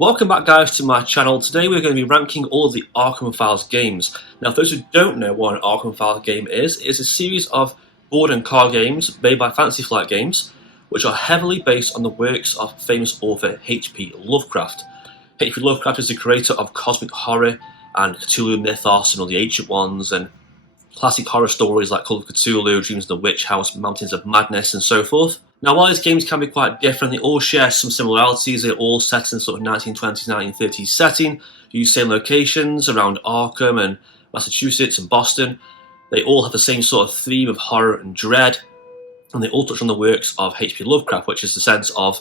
Welcome back guys to my channel. Today we're going to be ranking all of the Arkham Files games. Now for those who don't know what an Arkham Files game is, it's a series of board and card games made by Fantasy Flight Games, which are heavily based on the works of famous author H.P. Lovecraft. H.P. Lovecraft is the creator of cosmic horror and Cthulhu mythos and all the ancient ones, and classic horror stories like Call of Cthulhu, Dreams of the Witch House, Mountains of Madness, and so forth. Now, while these games can be quite different, they all share some similarities. They're all set in sort of 1920s, 1930s setting. You use same locations around Arkham and Massachusetts and Boston. They all have the same sort of theme of horror and dread, and they all touch on the works of H.P. Lovecraft, which is the sense of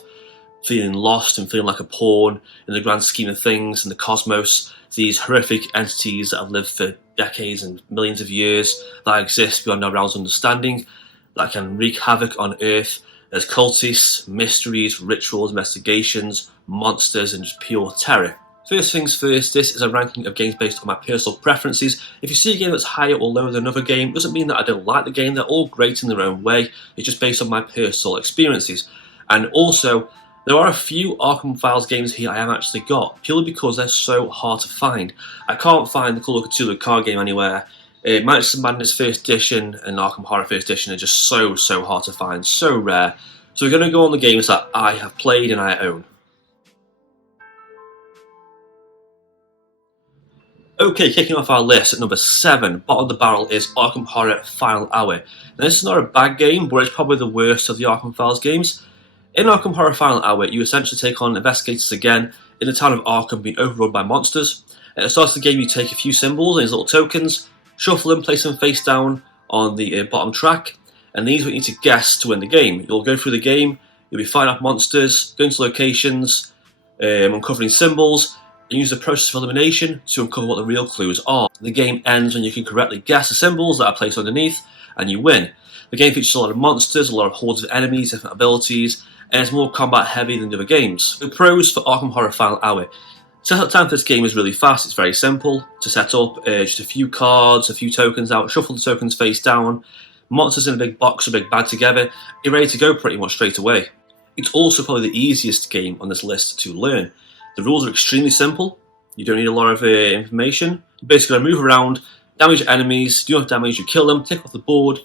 feeling lost and feeling like a pawn in the grand scheme of things and the cosmos. These horrific entities that have lived for decades and millions of years that exist beyond our realms of understanding, that can wreak havoc on Earth. There's cultists, mysteries, rituals, investigations, monsters, and just pure terror. First things first, this is a ranking of games based on my personal preferences. If you see a game that's higher or lower than another game, it doesn't mean that I don't like the game. They're all great in their own way. It's just based on my personal experiences. And also, there are a few Arkham Files games here I have actually got, purely because they're so hard to find. I can't find the Call of Cthulhu card game anywhere. Mountains of Madness First Edition and Arkham Horror First Edition are just so hard to find, so rare. So we're going to go on the games that I have played and I own. Okay, kicking off our list at number 7, bottom of the barrel, is Arkham Horror Final Hour. Now this is not a bad game, but it's probably the worst of the Arkham Files games. In Arkham Horror Final Hour, you essentially take on investigators again in the town of Arkham being overrun by monsters. At the start of the game, you take a few symbols and these little tokens, shuffle them, place them face down on the bottom track, and these are what you need to guess to win the game. You'll go through the game, you'll be fighting off monsters, going to locations, uncovering symbols, and use the process of elimination to uncover what the real clues are. The game ends when you can correctly guess the symbols that are placed underneath, and you win. The game features a lot of monsters, a lot of hordes of enemies, different abilities, and it's more combat heavy than the other games. The pros for Arkham Horror Final Hour. Setup time for this game is really fast, it's very simple to set up, just a few cards, a few tokens out, shuffle the tokens face down, monsters in a big box or big bag together, you're ready to go pretty much straight away. It's also probably the easiest game on this list to learn. The rules are extremely simple, you don't need a lot of information, you basically move around, damage enemies, do enough damage, you kill them, tick off the board,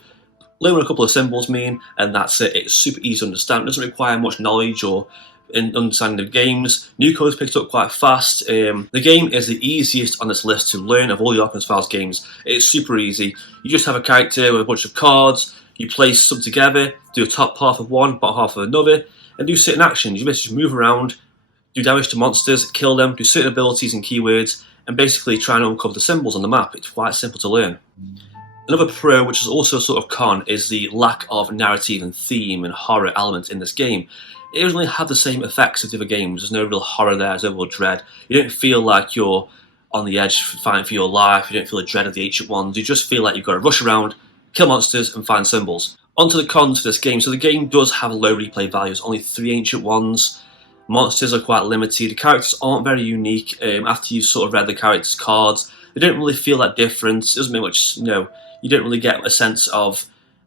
learn what a couple of symbols mean, and that's it. It's super easy to understand, it doesn't require much knowledge or in understanding of games. New codes picked up quite fast. The game is the easiest on this list to learn of all the Arkham Files games. It's super easy. You just have a character with a bunch of cards, you place some together, do a top half of one, bottom half of another, and do certain actions. You basically just move around, do damage to monsters, kill them, do certain abilities and keywords, and basically try and uncover the symbols on the map. It's quite simple to learn. Another pro, which is also a sort of con, is the lack of narrative and theme and horror elements in this game. It doesn't really have the same effects as the other games. There's no real horror there, there's no real dread. You don't feel like you're on the edge fighting for your life, you don't feel the dread of the ancient ones, you just feel like you've got to rush around, kill monsters and find symbols. On to the cons for this game. So the game does have low replay values, only 3 ancient ones. Monsters are quite limited, the characters aren't very unique. After you've sort of read the characters' cards, they don't really feel that different. It doesn't make much, you don't really get a sense of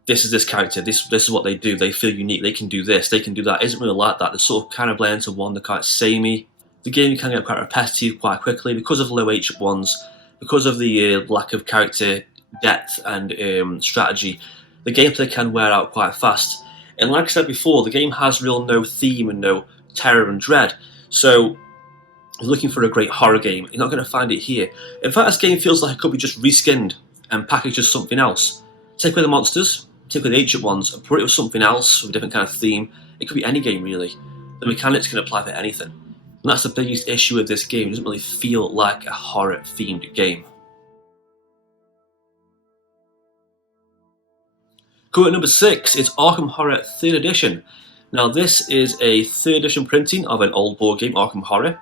this is this character, this is what they do, they feel unique, they can do this, they can do that. It isn't really like that. They sort of kind of blend into one, they're quite samey. The game can get quite repetitive quite quickly because of the low ancient ones, because of the lack of character depth and strategy. The gameplay can wear out quite fast. And like I said before, the game has no theme and no terror and dread. So if you're looking for a great horror game, you're not going to find it here. In fact, this game feels like it could be just reskinned and packaged as something else. Take away the monsters, take away the ancient ones, and put it with something else with a different kind of theme. It could be any game really. The mechanics can apply for anything. And that's the biggest issue with this game. It doesn't really feel like a horror themed game. Coming at number 6 is Arkham Horror 3rd Edition. Now this is a 3rd edition printing of an old board game, Arkham Horror.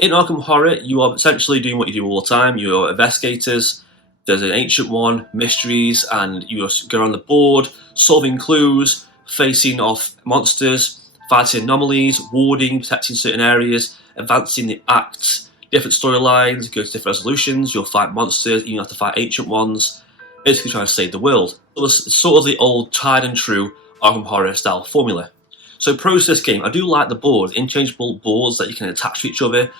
In Arkham Horror, you are essentially doing what you do all the time. You're investigators, there's an ancient one, mysteries, and you go around the board, solving clues, facing off monsters, fighting anomalies, warding, protecting certain areas, advancing the acts, different storylines, go to different resolutions, you'll fight monsters, you have to fight ancient ones, basically trying to save the world. It was sort of the old tried and true Arkham Horror style formula. So pros to this game, I do like the board, interchangeable boards that you can attach to each other,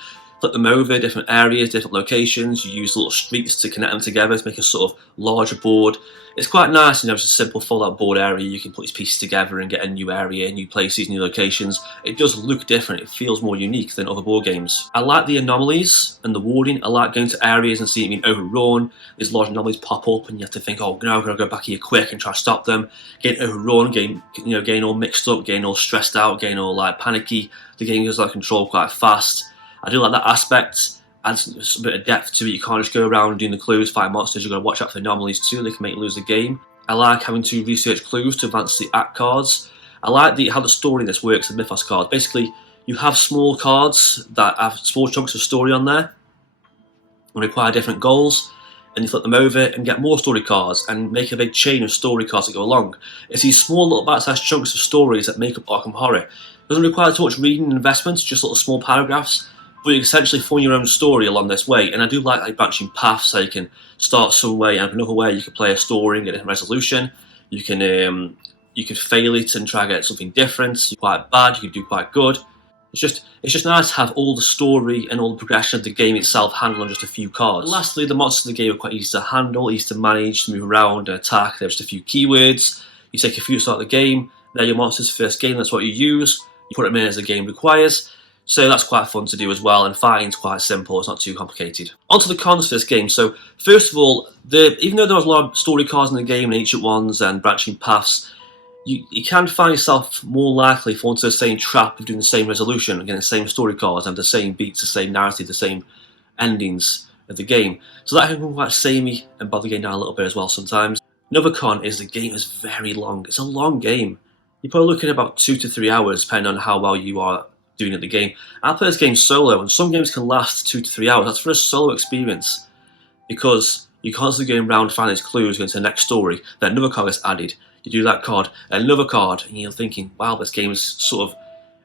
flip them over, different areas, different locations. You use little streets to connect them together to make a sort of larger board. It's quite nice, just a simple fold-out board area. You can put these pieces together and get a new area, new places, new locations. It does look different. It feels more unique than other board games. I like the anomalies and the warding. I like going to areas and seeing it being overrun. These large anomalies pop up, and you have to think, oh no, I've got to go back here quick and try to stop them. Getting overrun, getting all mixed up, getting all stressed out, getting all panicky. The game goes out of control quite fast. I do like that aspect. Adds a bit of depth to it. You can't just go around doing the clues, fight monsters. You've got to watch out for the anomalies too. They can make you lose the game. I like having to research clues to advance the act cards. I like how the story in this works, the Mythos cards. Basically, you have small cards that have small chunks of story on there and require different goals, and you flip them over and get more story cards and make a big chain of story cards that go along. It's these small little bite-sized chunks of stories that make up Arkham Horror. It doesn't require too much reading and investment, just little small paragraphs. But you can essentially form your own story along this way, and I do like branching paths, so you can start some way and another way. You can play a story and get a resolution. You can fail it and try to get something different. You're quite bad, you can do quite good. It's just nice to have all the story and all the progression of the game itself handled on just a few cards. And lastly, the monsters in the game are quite easy to handle, easy to manage, to move around and attack. There's just a few keywords. You take a few to start the game. They're your monsters first game. That's what you use. You put them in as the game requires. So that's quite fun to do as well, and fighting's quite simple, it's not too complicated. On to the cons for this game. So first of all, even though there was a lot of story cards in the game, and ancient ones and branching paths, you can find yourself more likely fall into the same trap of doing the same resolution, and getting the same story cards, and the same beats, the same narrative, the same endings of the game. So that can become quite samey and bother the game down a little bit as well sometimes. Another con is the game is very long. It's a long game. You're probably looking at about 2 to 3 hours, depending on how well you are doing at the game. I play this game solo, and some games can last 2 to 3 hours. That's for a solo experience, because you're constantly going around finding these clues, going to the next story, then another card gets added, you do that card, another card, and you're thinking, wow, this game is sort of,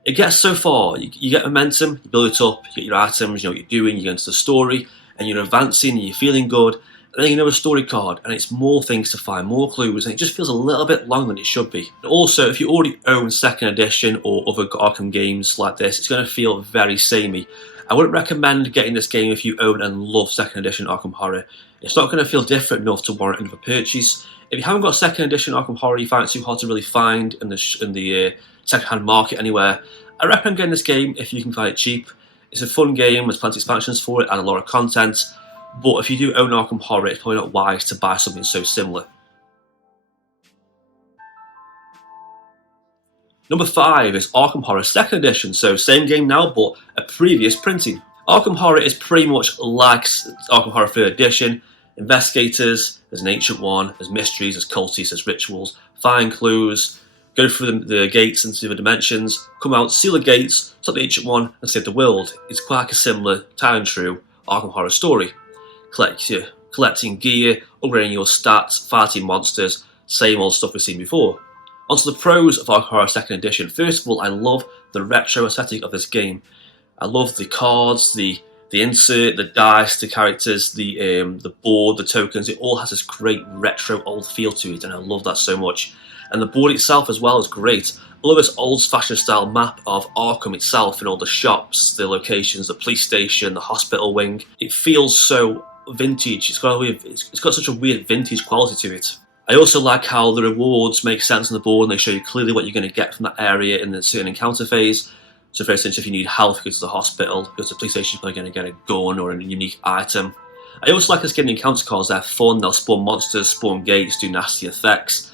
it gets so far, you get momentum, you build it up, you get your items, you know what you're doing, you go into the story, and you're advancing, and you're feeling good, and then you know a story card, and it's more things to find, more clues, and it just feels a little bit longer than it should be. Also, if you already own 2nd edition or other Arkham games like this, it's going to feel very samey. I wouldn't recommend getting this game if you own and love 2nd edition Arkham Horror. It's not going to feel different enough to warrant another purchase. If you haven't got 2nd edition Arkham Horror, you find it too hard to really find in the second-hand market anywhere, I recommend getting this game if you can find it cheap. It's a fun game, there's plenty of expansions for it and a lot of content. But if you do own Arkham Horror, it's probably not wise to buy something so similar. Number 5 is Arkham Horror 2nd Edition, so same game now, but a previous printing. Arkham Horror is pretty much like Arkham Horror 3rd Edition. Investigators, there's an ancient one, there's mysteries, there's cultists, there's rituals, find clues, go through the gates into the dimensions, come out, seal the gates, stop the ancient one, and save the world. It's quite a similar, time and true Arkham Horror story. Collecting gear, upgrading your stats, fighting monsters, same old stuff we've seen before. Onto the pros of Arkham Horror 2nd Edition. First of all, I love the retro aesthetic of this game. I love the cards, the insert, the dice, the characters, the board, the tokens. It all has this great retro old feel to it, and I love that so much. And the board itself as well is great. I love this old-fashioned style map of Arkham itself and all the shops, the locations, the police station, the hospital wing. It feels so vintage. It's got such a weird vintage quality to it. I also like how the rewards make sense on the board and they show you clearly what you're going to get from that area in the certain encounter phase. So for instance, if you need health, go to the hospital, go to the police station, you're probably going to get a gun or a unique item. I also like us getting encounter cards. They're fun, they'll spawn monsters, spawn gates, do nasty effects,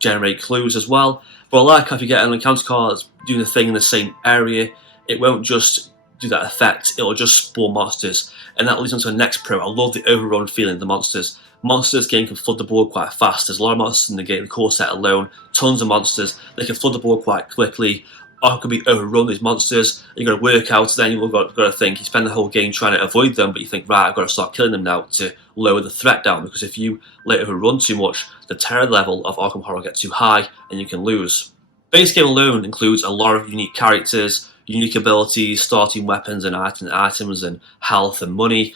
generate clues as well. But I like how if you get an encounter card doing the thing in the same area, it won't just do that effect, it'll just spawn monsters. And that leads on to the next pro. I love the overrun feeling of the monsters. Monsters game can flood the board quite fast. There's a lot of monsters in the game, the core set alone, tons of monsters. They can flood the board quite quickly. Or could be overrun these monsters. You've got to work out, then you've got to think, you spend the whole game trying to avoid them, but you think, right, I've got to start killing them now to lower the threat down, because if you let it overrun too much, the terror level of Arkham Horror gets too high and you can lose. Base game alone includes a lot of unique characters, unique abilities, starting weapons and items and health and money.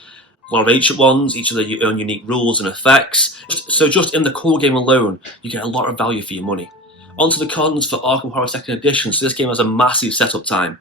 A lot of ancient ones, each of their own unique rules and effects. So just in the core game alone, you get a lot of value for your money. On to the cons for Arkham Horror 2nd Edition. So this game has a massive setup time.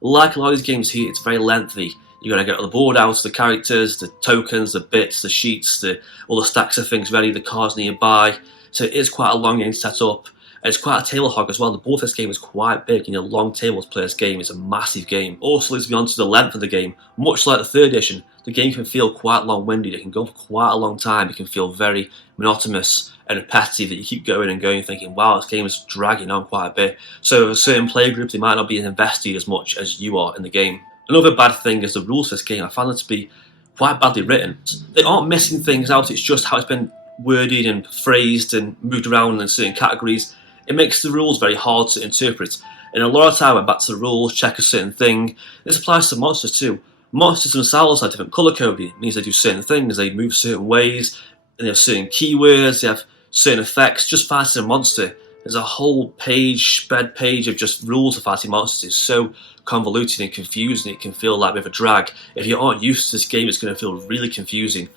Like a lot of these games here, it's very lengthy. You gotta get the board out, the characters, the tokens, the bits, the sheets, all the stacks of things ready, the cards nearby. So it is quite a long game to set up. And it's quite a table hog as well. The board for this game is quite big. Long tables play this game. It's a massive game. Also leads me on to the length of the game. Much like the 3rd edition, the game can feel quite long-winded. It can go for quite a long time. It can feel very monotonous and repetitive that you keep going and going thinking, wow, this game is dragging on quite a bit. So with a certain player group, they might not be invested as much as you are in the game. Another bad thing is the rules for this game. I found them to be quite badly written. They aren't missing things out, it's just how it's been worded and phrased and moved around in certain categories. It makes the rules very hard to interpret. And a lot of time I went back to the rules, check a certain thing. This applies to monsters too. Monsters themselves have different colour coding. It means they do certain things, they move certain ways, and they have certain keywords, they have certain effects. Just fighting a monster, there's a whole spread page of just rules for fighting monsters. It's so convoluted and confusing, it can feel like a bit of a drag. If you aren't used to this game, it's going to feel really confusing.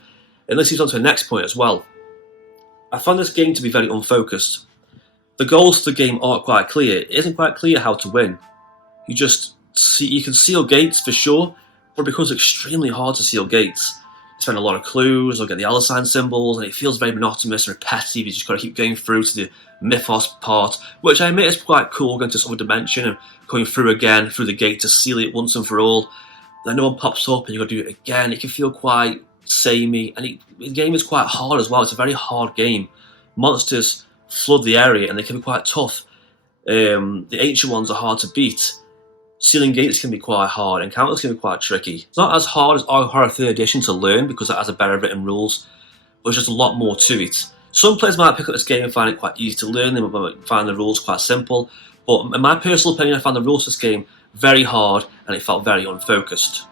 And this leads on to the next point as well. I found this game to be very unfocused. The goals to the game aren't quite clear. It isn't quite clear how to win. You can seal gates for sure, but it becomes extremely hard to seal gates. You spend a lot of clues or get the dollar sign symbols, and it feels very monotonous and repetitive. You just got to keep going through to the mythos part, which I admit is quite cool, going to some other dimension and going through again through the gate to seal it once and for all. Then no one pops up and you got to do it again. It can feel quite samey, and the game is quite hard as well. It's a very hard game. Monsters flood the area and they can be quite tough. The ancient ones are hard to beat. Sealing gates can be quite hard, encounters can be quite tricky. It's not as hard as Arkham Horror 3rd Edition to learn because it has a better written rules, but there's just a lot more to it. Some players might pick up this game and find it quite easy to learn, they might find the rules quite simple, but in my personal opinion I found the rules of this game very hard and it felt very unfocused.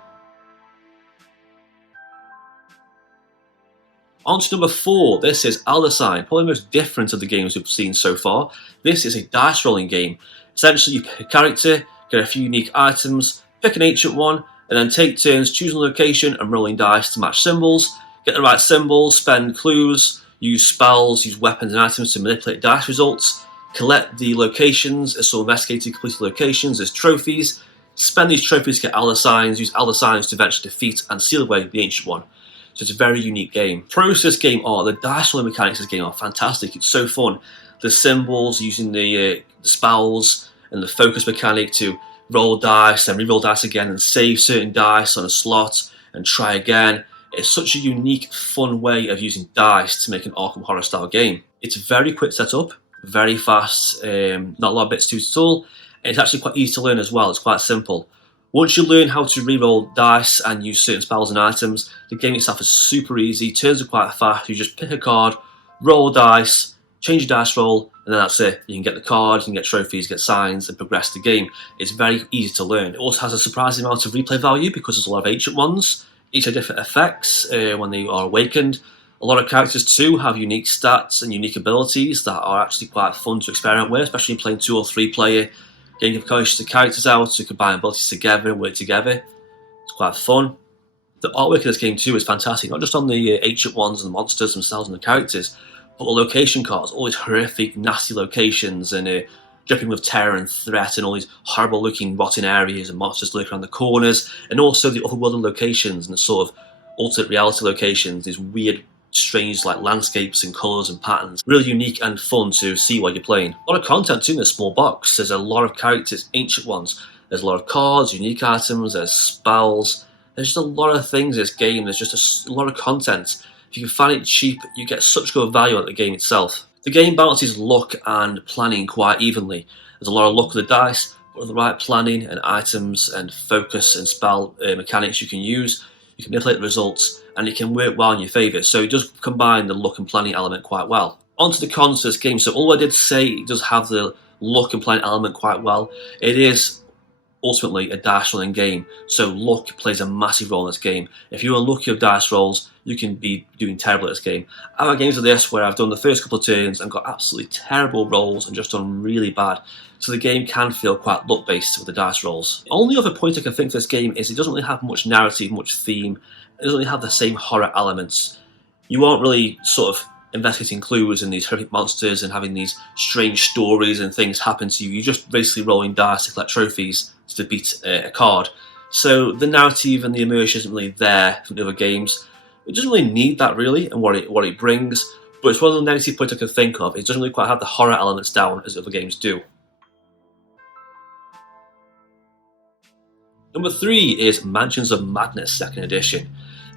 On to number 4, this is Aldrich Horror, probably the most different of the games we've seen so far. This is a dice rolling game. Essentially you pick a character, get a few unique items, pick an ancient one, and then take turns choosing a location and rolling dice to match symbols. Get the right symbols, spend clues, use spells, use weapons and items to manipulate dice results, collect the locations, as so investigating completed locations as trophies, spend these trophies to get elder signs, use elder signs to eventually defeat and seal away the ancient one. So it's a very unique game. Pros to this game are, the dice rolling mechanics of this game are fantastic, it's so fun. The symbols, using the spells, and the focus mechanic to roll dice and re-roll dice again and save certain dice on a slot and try again. It's such a unique, fun way of using dice to make an Arkham Horror style game. It's a very quick setup, very fast, not a lot of bits to it at all, and it's actually quite easy to learn as well. It's quite simple. Once you learn how to re-roll dice and use certain spells and items, the game itself is super easy, turns are quite fast. You just pick a card, roll dice, change your dice roll, and then that's it. You can get the cards, you can get trophies, get signs, and progress the game. It's very easy to learn. It also has a surprising amount of replay value because there's a lot of ancient ones. Each have different effects when they are awakened. A lot of characters too have unique stats and unique abilities that are actually quite fun to experiment with, especially in playing 2 or 3 player. Getting the characters out to combine abilities together and work together. It's quite fun. The artwork of this game too is fantastic, not just on the ancient ones and the monsters themselves and the characters, but the location cards, all these horrific, nasty locations and dripping with terror and threat and all these horrible looking rotten areas and monsters lurking around the corners, and also the otherworldly locations and the sort of alternate reality locations, these weird, strange like landscapes and colours and patterns. Really unique and fun to see while you're playing. A lot of content too in this small box. There's a lot of characters, ancient ones. There's a lot of cards, unique items, there's spells. There's just a lot of things in this game. There's just a lot of content. If you can find it cheap, you get such good value out of the game itself. The game balances luck and planning quite evenly. There's a lot of luck with the dice, but with the right planning and items and focus and spell mechanics you can use, you can manipulate the results and it can work well in your favour. So it does combine the luck and planning element quite well. On to the cons of this game. So all I did say, it does have the luck and planning element quite well. It is ultimately a dice rolling game, so luck plays a massive role in this game. If you're unlucky with dice rolls, you can be doing terrible at this game. I've had games of this where I've done the first couple of turns and got absolutely terrible rolls and just done really bad. So the game can feel quite luck based with the dice rolls. The only other point I can think for this game is it doesn't really have much narrative, much theme. It doesn't really have the same horror elements. You aren't really sort of investigating clues and these horrific monsters and having these strange stories and things happen to you. You're just basically rolling dice to collect trophies to beat a card. So the narrative and the immersion isn't really there from the other games. It doesn't really need that really, and what it brings. But it's one of the negative points I can think of. It doesn't really quite have the horror elements down as other games do. Number 3 is Mansions of Madness 2nd Edition.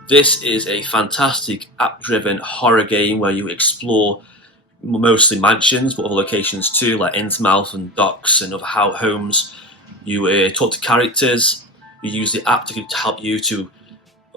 This is a fantastic app-driven horror game where you explore mostly mansions, but other locations too, like Innsmouth and docks and other homes. You talk to characters. You use the app to help you to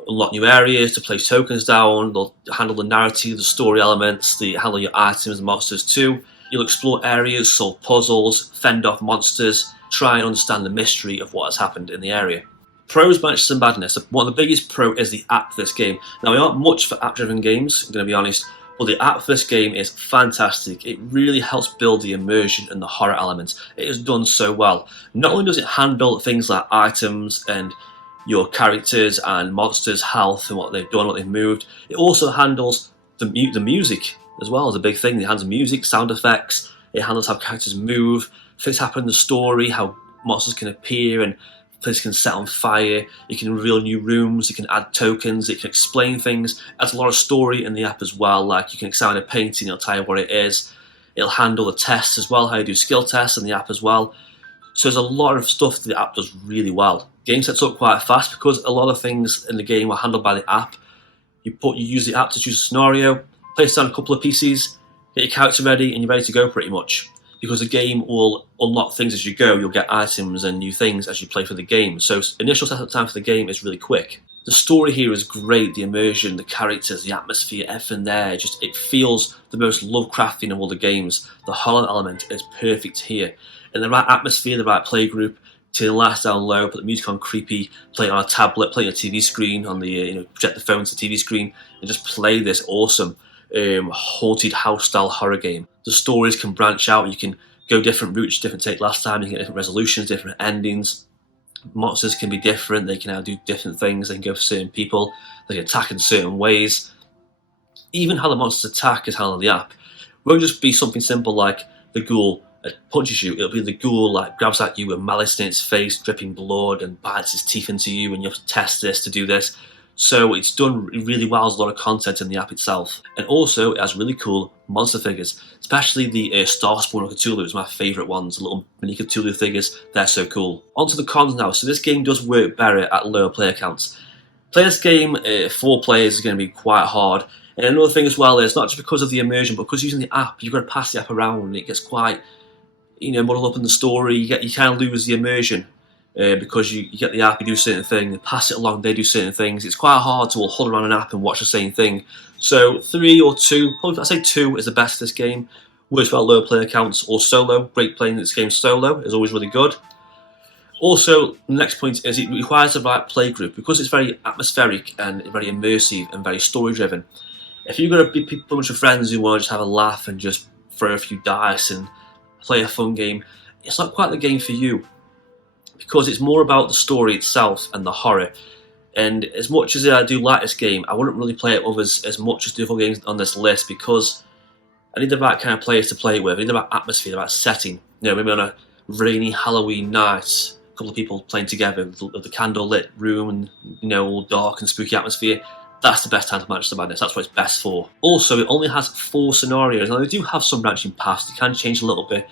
unlock new areas, to place tokens down. They'll handle the narrative, the story elements, they handle your items and monsters too. You'll explore areas, solve puzzles, fend off monsters, try and understand the mystery of what has happened in the area. Pros, Mansions of Madness. One of the biggest pro is the app for this game. Now, we aren't much for app-driven games, I'm going to be honest, but the app for this game is fantastic. It really helps build the immersion and the horror elements. It is done so well. Not only does it handle things like items and your characters and monsters' health and what they've done, what they've moved, it also handles the music as well as a big thing. It handles music, sound effects, it handles how characters move, things happen in the story, how monsters can appear and places can set on fire, it can reveal new rooms, it can add tokens, it can explain things. It adds a lot of story in the app as well, like you can examine a painting, it'll tell you what it is. It'll handle the tests as well, how you do skill tests in the app as well. So there's a lot of stuff that the app does really well. The game sets up quite fast because a lot of things in the game are handled by the app. You use the app to choose a scenario, place down a couple of pieces, get your character ready, and you're ready to go pretty much. Because the game will unlock things as you go, you'll get items and new things as you play for the game. So initial setup time for the game is really quick. The story here is great, the immersion, the characters, the atmosphere, everything there. It feels the most Lovecraftian of all the games. The horror element is perfect here. In the right atmosphere, the right play group, turn the lights down low, put the music on creepy, play it on a tablet, play it on a TV screen, on the project the phone to the TV screen, and just play this awesome haunted house style horror game. The stories can branch out, you can go different routes, different take last time, you can get different resolutions, different endings. Monsters can be different, they can now do different things, they can go for certain people, they can attack in certain ways. Even how the monsters attack is handled in the app. It won't just be something simple like the ghoul punches you, it'll be the ghoul like grabs at you with malice in its face, dripping blood, and bites its teeth into you, and you have to test this to do this. So it's done really well, there's a lot of content in the app itself. And also it has really cool monster figures, especially the Starspawn of Cthulhu is my favourite ones, the little mini Cthulhu figures, they're so cool. On to the cons now. So this game does work better at lower player counts. Playing this game 4 players is going to be quite hard. And another thing as well is, not just because of the immersion, but because using the app, you've got to pass the app around and it gets quite muddled up in the story, you kind of lose the immersion. Because you get the app, you do a certain thing, they pass it along, they do certain things. It's quite hard to all huddle around an app and watch the same thing. So 3 or 2, probably I'd say 2 is the best for this game. Works well lower player counts or solo. Great playing this game solo is always really good. Also, the next point is it requires the right play group because it's very atmospheric and very immersive and very story driven. If you've got a bunch of friends who want to just have a laugh and just throw a few dice and play a fun game, it's not quite the game for you. Because it's more about the story itself and the horror. And as much as I do like this game, I wouldn't really play it with as much as the other games on this list because I need the right kind of players to play it with. I need the right atmosphere, the right setting. Maybe on a rainy Halloween night, a couple of people playing together with the candle-lit room and all dark and spooky atmosphere. That's the best time to Mansions of Madness. That's what it's best for. Also, it only has 4 scenarios. Now, they do have some branching paths. They can change a little bit,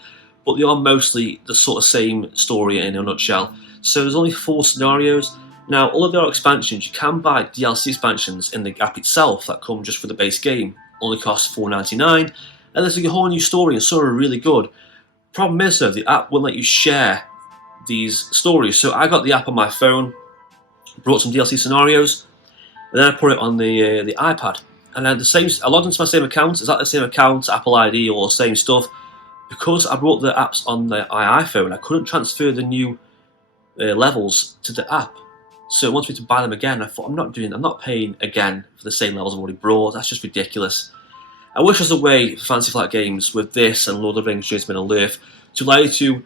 but they are mostly the sort of same story in a nutshell. So there's only 4 scenarios. Now, all of their expansions, you can buy DLC expansions in the app itself that come just for the base game. Only costs $4.99, and there's a whole new story, and some are really good. Problem is, though, the app won't let you share these stories. So I got the app on my phone, brought some DLC scenarios, and then I put it on the iPad. And then I logged into my same account, exactly the same account, Apple ID, all the same stuff. Because I brought the apps on the iPhone, I couldn't transfer the new levels to the app. So it wants me to buy them again. I thought, I'm not paying again for the same levels I've already brought. That's just ridiculous. I wish there was a way for Fantasy Flight Games with this and Lord of the Rings, James Middle Earth to allow you to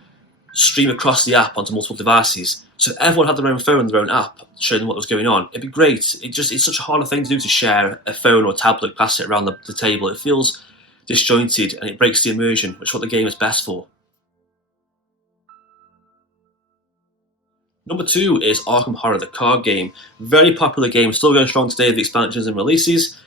stream across the app onto multiple devices. So if everyone had their own phone and their own app showing them what was going on, it'd be great. It's such a harder thing to do, to share a phone or a tablet, pass it around the table. It feels disjointed and it breaks the immersion, which is what the game is best for. Number 2 is Arkham Horror, the card game. Very popular game, still going strong today with expansions and releases.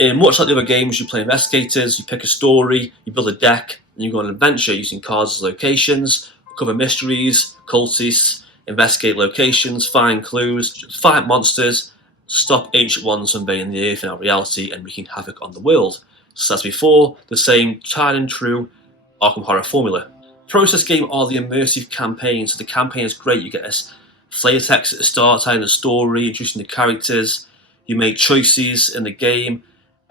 Much like the other games, you play investigators, you pick a story, you build a deck, and you go on an adventure using cards as locations, uncover mysteries, cultists, investigate locations, find clues, fight monsters, stop ancient ones from invading the earth in our reality and wreaking havoc on the world. So as before, the same tried and true Arkham Horror formula. Process game are the immersive campaign, so the campaign is great. You get this flavor text at the start, telling the story, introducing the characters, you make choices in the game,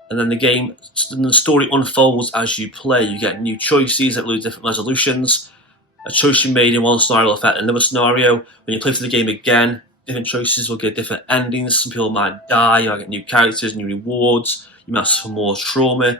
and then the story unfolds as you play. You get new choices that include different resolutions. A choice you made in one scenario will affect another scenario. When you play through the game again, different choices will get different endings. Some people might die, you might get new characters, new rewards, you might suffer more trauma,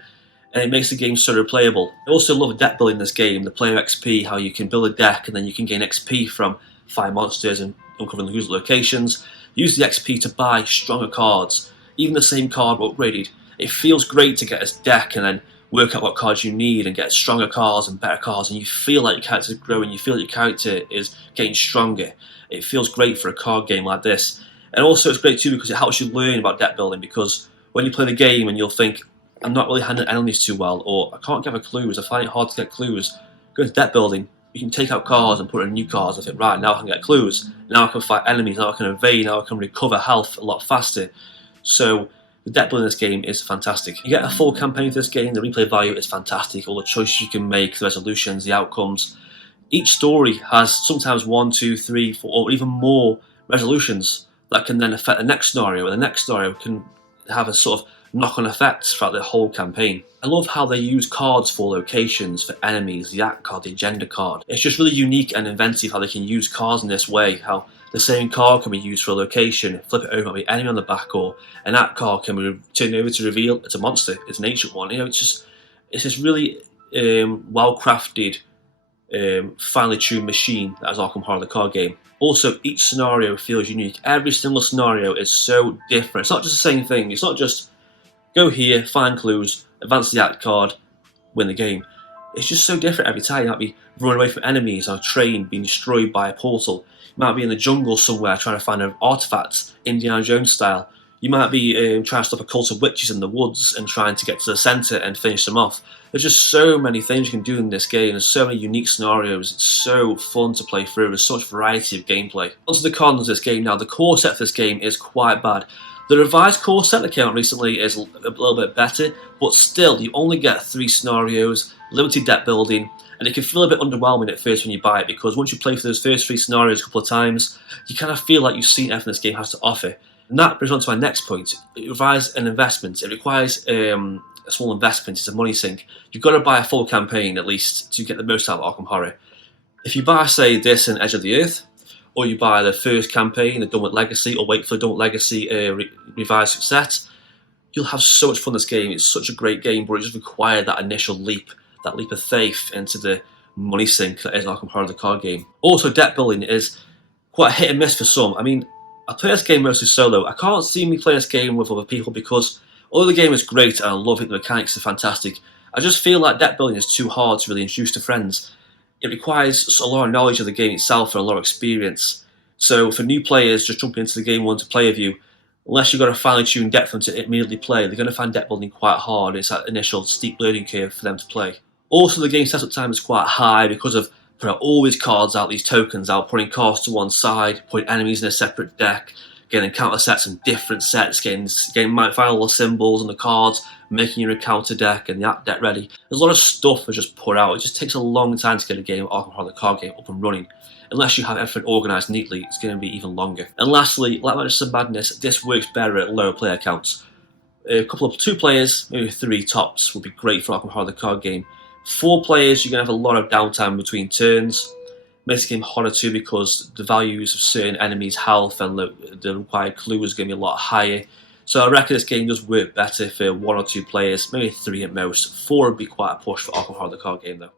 and it makes the game so replayable. I also love deck building in this game, the player XP, how you can build a deck and then you can gain XP from fighting monsters and uncovering the locations. Use the XP to buy stronger cards, even the same card upgraded. It feels great to get this deck and then work out what cards you need and get stronger cards and better cards, and you feel like your character is growing, you feel like your character is getting stronger. It feels great for a card game like this. And also it's great too because it helps you learn about deck building, because when you play the game and you'll think, I'm not really handling enemies too well, or I can't gather clues, I find it hard to get clues. Go to deck building, you can take out cards and put in new cards and think, right, now I can get clues, now I can fight enemies, now I can evade, now I can recover health a lot faster. So the deck building in this game is fantastic. You get a full campaign for this game, the replay value is fantastic, all the choices you can make, the resolutions, the outcomes. Each story has sometimes 1, 2, 3, 4, or even more resolutions that can then affect the next scenario, and the next scenario can have a sort of knock-on effects throughout the whole campaign. I love how they use cards for locations, for enemies, the act card, the agenda card. It's just really unique and inventive how they can use cards in this way, how the same card can be used for a location, flip it over, might be enemy on the back, or an act card can be turned over to reveal it's a monster, it's an ancient one. You know, it's just really well-crafted, finely tuned machine that is Arkham Horror, the card game. Also, each scenario feels unique. Every single scenario is so different. It's not just the same thing. It's not just go here, find clues, advance the act card, win the game. It's just so different every time. You might be running away from enemies, or a train being destroyed by a portal. You might be in the jungle somewhere trying to find an artifact, Indiana Jones style. You might be trying to stop a cult of witches in the woods and trying to get to the centre and finish them off. There's just so many things you can do in this game. There's so many unique scenarios. It's so fun to play through. There's so much variety of gameplay. Onto the cons of this game now. The core set for this game is quite bad. The revised core set that came out recently is a little bit better, but still, you only get 3 scenarios, limited deck building, and it can feel a bit underwhelming at first when you buy it, because once you play through those first 3 scenarios a couple of times, you kind of feel like you've seen everything this game has to offer. And that brings on to my next point. It requires an investment. It requires a small investment. It's a money sink. You've got to buy a full campaign at least to get the most out of Arkham Horror. If you buy, say, this and Edge of the Earth, or you buy the first campaign, the Done With Legacy, or wait for the Done With Legacy revised set, you'll have so much fun in this game. It's such a great game, but it just requires that initial leap, that leap of faith into the money sink that is Arkham Horror, the card game. Also, deck building is quite hit and miss for some. I mean, I play this game mostly solo. I can't see me play this game with other people because although the game is great and I love it, the mechanics are fantastic, I just feel like deck building is too hard to really introduce to friends. It requires a lot of knowledge of the game itself and a lot of experience. So for new players just jumping into the game wanting to play with you, unless you've got a finely tuned deck for them to immediately play, they're going to find deck building quite hard. It's that initial steep learning curve for them to play. Also, the game setup time is quite high because of putting all these cards out, these tokens out, putting cards to one side, putting enemies in a separate deck, getting counter sets and different sets, getting find all the symbols and the cards, making your counter deck and the deck ready. There's a lot of stuff that's just put out. It just takes a long time to get a game, Arkham Horror, the card game, up and running. Unless you have everything organised neatly, it's going to be even longer. And lastly, like Manchester Madness, this works better at lower player counts. A couple of 2 players, maybe 3 tops, would be great for Arkham Horror, the card game. 4 players, you're going to have a lot of downtime between turns. Makes the game harder too because the values of certain enemies' health and the required clue is going to be a lot higher. So I reckon this game does work better for 1 or 2 players, maybe 3 at most. 4 would be quite a push for Arkham Horror, the card game though.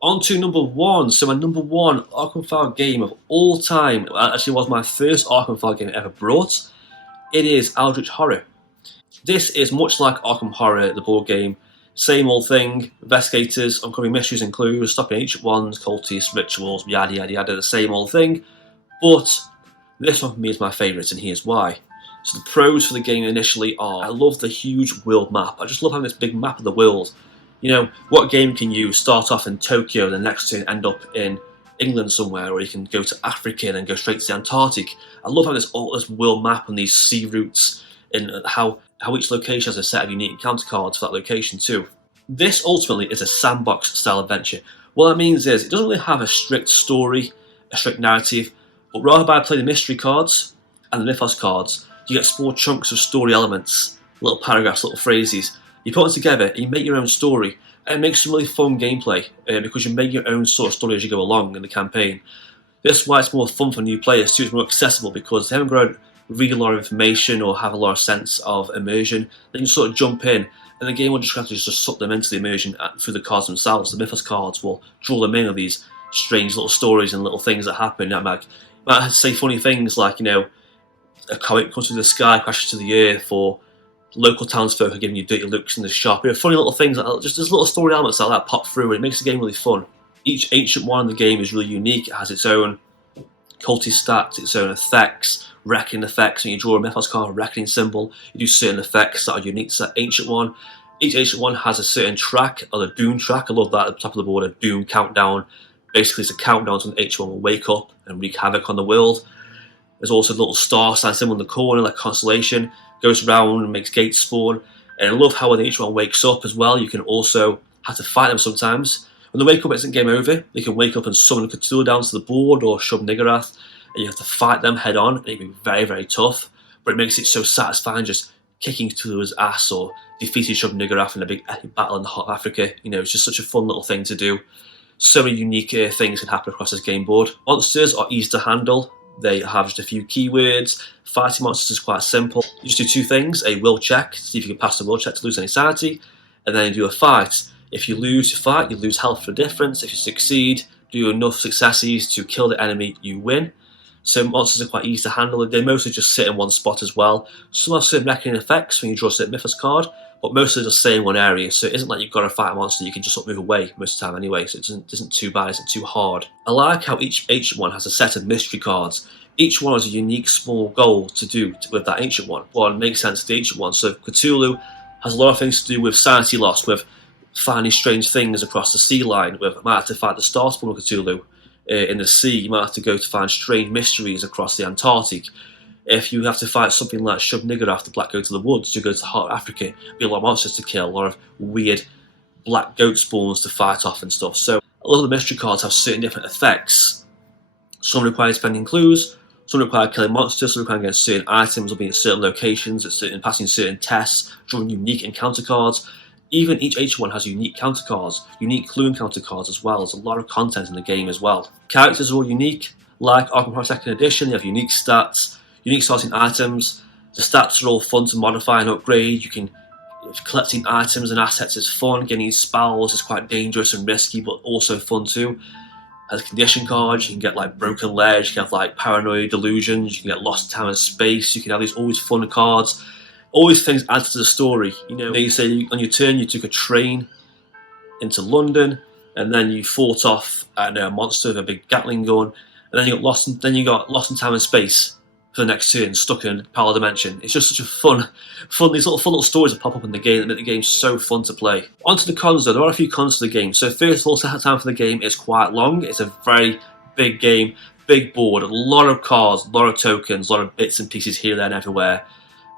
On to number one. So my number one Arkham File game of all time, actually was my first Arkham File game ever brought. It is Aldrich Horror. This is much like Arkham Horror, the board game. Same old thing, investigators, uncovering mysteries and clues, stopping ancient ones, cultists, rituals, yada yada yada, the same old thing. But this one for me is my favourite, and here's why. So the pros for the game initially are, I love the huge world map. I just love having this big map of the world. You know, what game can you start off in Tokyo and the next turn end up in England somewhere, or you can go to Africa and then go straight to the Antarctic. I love having this world map and these sea routes, and how each location has a set of unique encounter cards for that location too. This ultimately is a sandbox style adventure. What that means is it doesn't really have a strict story, a strict narrative, but rather by playing the mystery cards and the mythos cards, you get small chunks of story elements, little paragraphs, little phrases. You put them together and you make your own story, and it makes some really fun gameplay because you make your own sort of story as you go along in the campaign. This is why it's more fun for new players too. It's more accessible because they haven't got to read a lot of information or have a lot of sense of immersion. They can sort of jump in, and the game will just have to just suck them into the immersion through the cards themselves. The mythos cards will draw them in with these strange little stories and little things that happen. You might say funny things like, you know, a comet comes through the sky, crashes to the earth, or local townsfolk are giving you dirty looks in the shop. You know, funny little things like that. Just there's little story elements like that pop through, and it makes the game really fun. Each ancient one in the game is really unique. It has its own cultist stats, its own effects, reckoning effects. When you draw a mythos card, a reckoning symbol, you do certain effects that are unique to that ancient one. Each ancient one has a certain track, or the doom track. I love that at the top of the board, a doom countdown. Basically, it's a countdown to when the ancient one will wake up and wreak havoc on the world. There's also a little star sign symbol in the corner, like constellation, goes around and makes gates spawn. And I love how when the ancient one wakes up as well, you can also have to fight them sometimes. When they wake up, it isn't game over. They can wake up and summon Cthulhu down to the board or shove Niggurath, and you have to fight them head on, and it can be very, very tough. But it makes it so satisfying just kicking Cthulhu's ass or defeating Shub Niggurath in a big epic battle in the heart of Africa. You know, it's just such a fun little thing to do. So many unique things can happen across this game board. Monsters are easy to handle. They have just a few keywords. Fighting monsters is quite simple. You just do two things: a will check to see if you can pass the will check to lose any sanity, and then you do a fight. If you lose your fight, you lose health for the difference. If you succeed, do enough successes to kill the enemy, you win. So monsters are quite easy to handle. They mostly just sit in one spot as well. Some have certain reckoning effects when you draw a certain mythos card, but mostly just stay in one area. So it isn't like you've got to fight a monster, you can just sort of move away most of the time anyway, so it isn't too bad, it isn't too hard. I like how each ancient one has a set of mystery cards. Each one has a unique small goal to do with that ancient one. One makes sense to the ancient one. So Cthulhu has a lot of things to do with sanity loss, with finding strange things across the sea line. With might have to fight the Starspawn of Cthulhu in the sea. You might have to go to find strange mysteries across the Antarctic. If you have to fight something like Shub Niggurath, the Black Goat to the Woods, to go to the heart of Africa, there'll be a lot of monsters to kill, a lot of weird black goat spawns to fight off and stuff. So a lot of the mystery cards have certain different effects. Some require spending clues, some require killing monsters, some require getting certain items or being at certain locations, passing certain tests, drawing unique encounter cards. Even each ancient one has unique counter cards, unique clue encounter cards as well. There's a lot of content in the game as well. Characters are all unique. Like Arkham Horror 2nd Edition, they have unique stats, unique starting items. The stats are all fun to modify and upgrade. You can collecting items and assets is fun. Getting spells is quite dangerous and risky, but also fun too. As condition cards, you can get like broken ledge, you can have like paranoid delusions, you can get lost time and space. You can have these always fun cards. Always things add to the story. You know, you say on your turn you took a train into London, and then you fought off a monster with a big Gatling gun, and then you got lost. In time and space for the next turn, stuck in a parallel dimension. It's just such a fun. These little fun little stories that pop up in the game that make the game so fun to play. On to the cons though. There are a few cons to the game. So first of all, set time for the game is quite long. It's a very big game, big board, a lot of cards, a lot of tokens, a lot of bits and pieces here, there, and everywhere.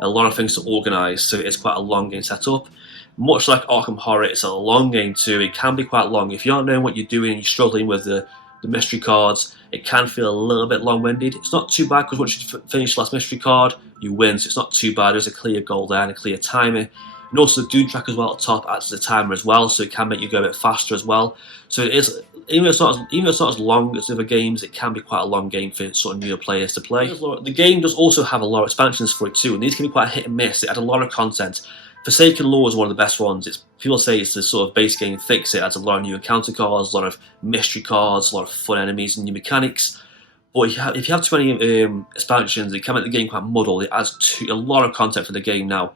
A lot of things to organise, so it's quite a long game set up. Much like Arkham Horror, it's a long game too. It can be quite long. If you aren't knowing what you're doing and you're struggling with the mystery cards, it can feel a little bit long-winded. It's not too bad because once you finish the last mystery card, you win, so it's not too bad. There's a clear goal there and a clear timer. And also the Doom track as well at the top acts as a timer as well, so it can make you go a bit faster as well. So it is, even though it's not as long as other games, it can be quite a long game for sort of newer players to play. The game does also have a lot of expansions for it too, and these can be quite hit and miss. They add a lot of content. Forsaken Law is one of the best ones. People say it's the sort of base game fix. It adds a lot of new encounter cards, a lot of mystery cards, a lot of fun enemies and new mechanics. But if you have too many expansions, it can make the game quite muddled. It adds a lot of content for the game now.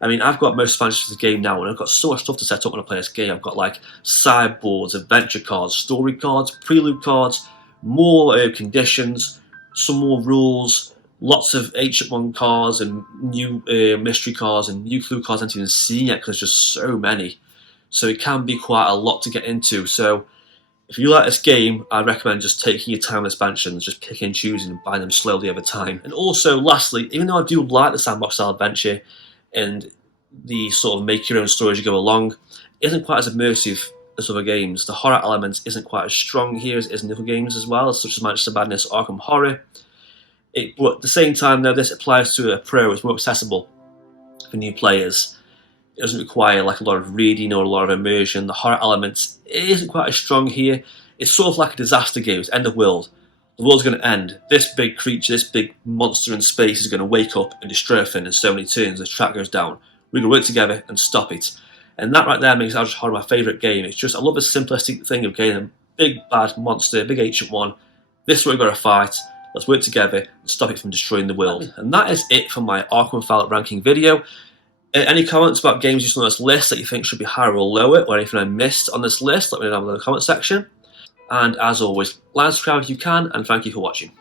I mean, I've got most expansions for the game now, and I've got so much stuff to set up when I play this game. I've got like sideboards, adventure cards, story cards, prelude cards, more conditions, some more rules, lots of Ancient One cards and new mystery cards and new clue cards I haven't even seen yet because there's just so many. So it can be quite a lot to get into. So if you like this game, I recommend just taking your time with expansions, just picking and choosing and buying them slowly over time. And also, lastly, even though I do like the sandbox style adventure and the sort of make your own story as you go along, it isn't quite as immersive as other games. The horror element isn't quite as strong here as it is in other games as well, such as Manchester Madness, Arkham Horror. But at the same time, though, this applies to a pro. It's more accessible for new players. It doesn't require like a lot of reading or a lot of immersion. The horror element isn't quite as strong here. It's sort of like a disaster game. It's end of world. The world's going to end. This big creature, this big monster in space is going to wake up and destroy everything in so many turns. The track goes down. We're going to work together and stop it. And that right there makes Aldrich Horror my favourite game. It's just, I love the simplistic thing of getting a big bad monster, big ancient one. This is what we've got to fight. Let's work together and stop it from destroying the world. And that is it for my Arkham File ranking video. Any comments about games you saw on this list that you think should be higher or lower, or anything I missed on this list, let me know in the comment section. And as always, like and subscribe if you can, and thank you for watching.